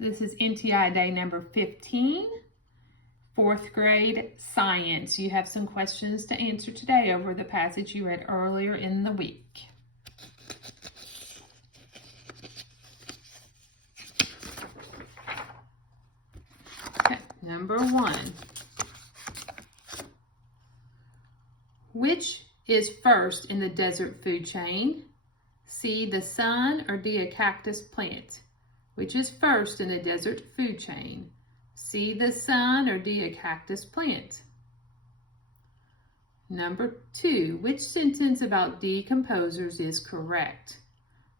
This is NTI day number 15, fourth grade science. You have some questions to answer today over the passage you read earlier in the week. Okay, number 1. Which is first in the desert food chain? C, the sun, or D, a cactus plant? Which is first in the desert food chain? C, the sun, or D, a cactus plant? Number 2, which sentence about decomposers is correct?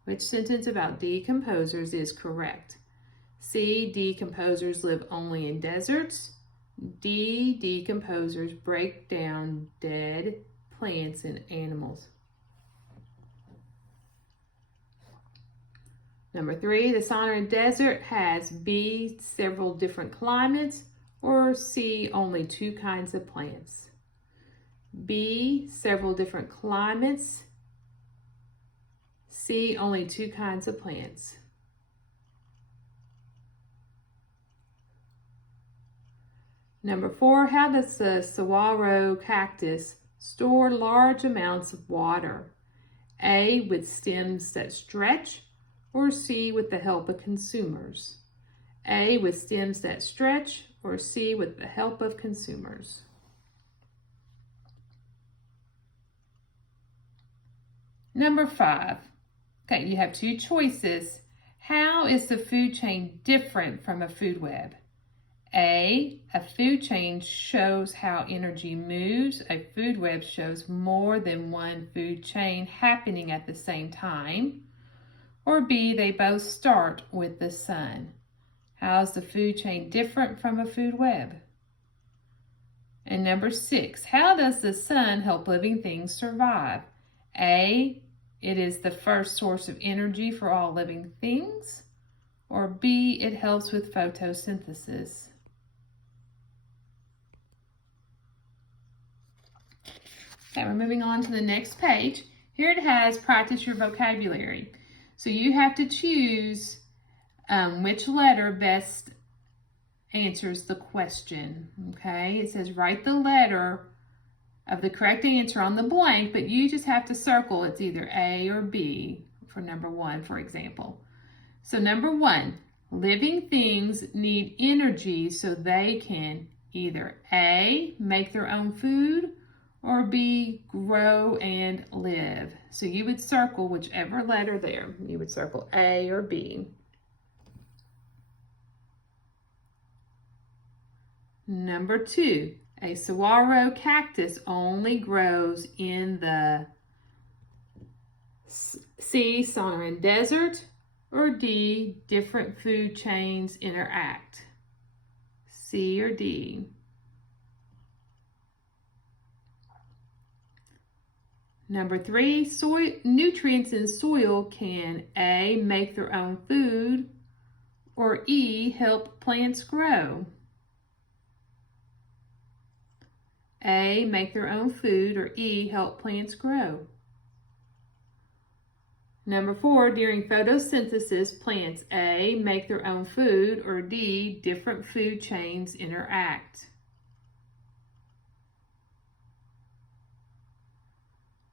Which sentence about decomposers is correct? C, decomposers live only in deserts. D, decomposers break down dead plants and animals. Number 3, the Sahara Desert has B, several different climates, or C, only 2 kinds of plants. B, several different climates. C, only 2 kinds of plants. Number 4, how does the saguaro cactus store large amounts of water? A, with stems that stretch, or C, with the help of consumers? A, with stems that stretch, or C, with the help of consumers? Number 5. Okay, you have 2 choices. How is the food chain different from a food web? A food chain shows how energy moves. A food web shows more than one food chain happening at the same time. Or B, they both start with the sun. How is the food chain different from a food web? And number 6, how does the sun help living things survive? A, it is the first source of energy for all living things. Or B, it helps with photosynthesis. Okay, we're moving on to the next page. Here it has practice your vocabulary. So you have to choose which letter best answers the question, okay? It says write the letter of the correct answer on the blank, but you just have to circle it's either A or B for number 1, for example. So number 1, living things need energy so they can either A, make their own food, or B, grow and live. So you would circle whichever letter there. You would circle A or B. Number 2, a saguaro cactus only grows in the C, Sahara Desert, or D, different food chains interact. C or D. Number 3, nutrients in soil can A, make their own food, or E, help plants grow. A, make their own food, or E, help plants grow. Number 4, during photosynthesis, plants A, make their own food, or D, different food chains interact.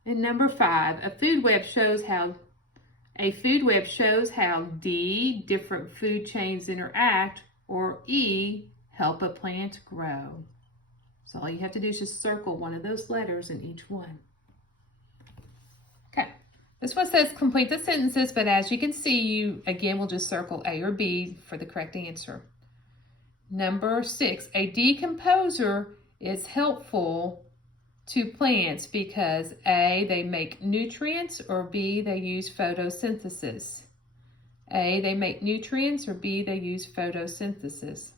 And number 5, a food web shows how D, different food chains interact, or E, help a plant grow. So all you have to do is just circle one of those letters in each one. Okay, this one says complete the sentences, but as you can see, you again will just circle A or B for the correct answer. Number 6, a decomposer is helpful to plants because A, they make nutrients, or B, they use photosynthesis. A, they make nutrients, or B, they use photosynthesis.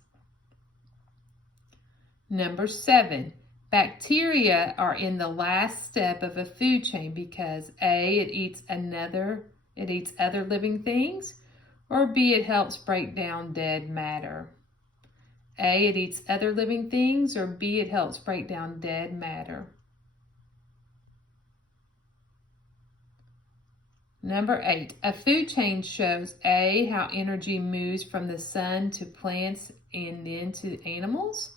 Number 7, bacteria are in the last step of a food chain because A, it eats other living things, or B, it helps break down dead matter. A, it eats other living things, or B, it helps break down dead matter. Number 8, a food chain shows A, how energy moves from the sun to plants and then to animals,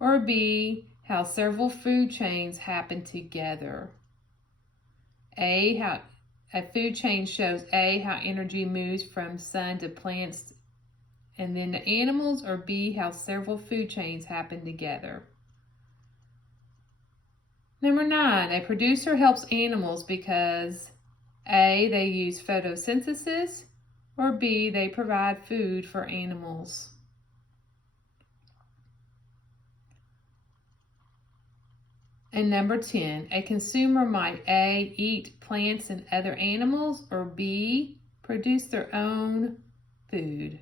or B, how several food chains happen together. A food chain shows A, how energy moves from sun to plants and then to animals, or B, how several food chains happen together. Number 9, a producer helps animals because A, they use photosynthesis, or B, they provide food for animals. And number 10, a consumer might A, eat plants and other animals, or B, produce their own food.